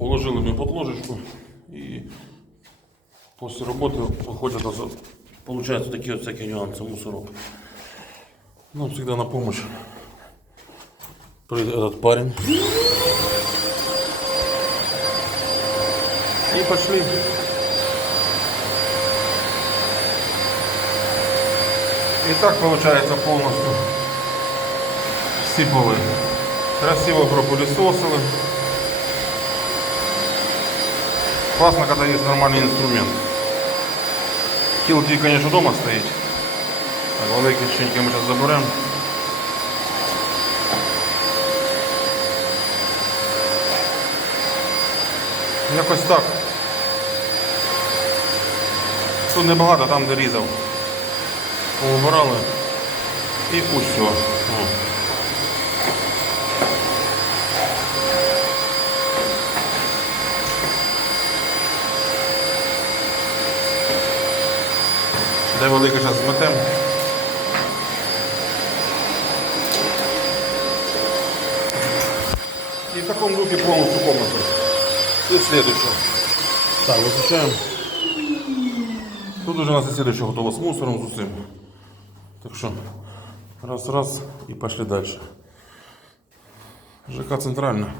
Уложили ми под ложечку і після роботи виходять, получаються такі от всякі нюанси, мусорок. Нам всегда на помощь придет этот парень. И пошли. И так получается полностью всипали. Красиво пропылесосили. Классно, когда есть нормальный инструмент. Килки, конечно, дома стоит. Так, великі щеньки ми зараз заберемо. Якось так. Тут небагато, там де різав. Повибирали. І усе. Де велике зараз зметемо. И в таком духе полностью комнату. И следующее. Так, выключаем. Тут уже у нас и следующее готово с мусором, с усім. Так что, раз-раз и пошли дальше. ЖК центральная.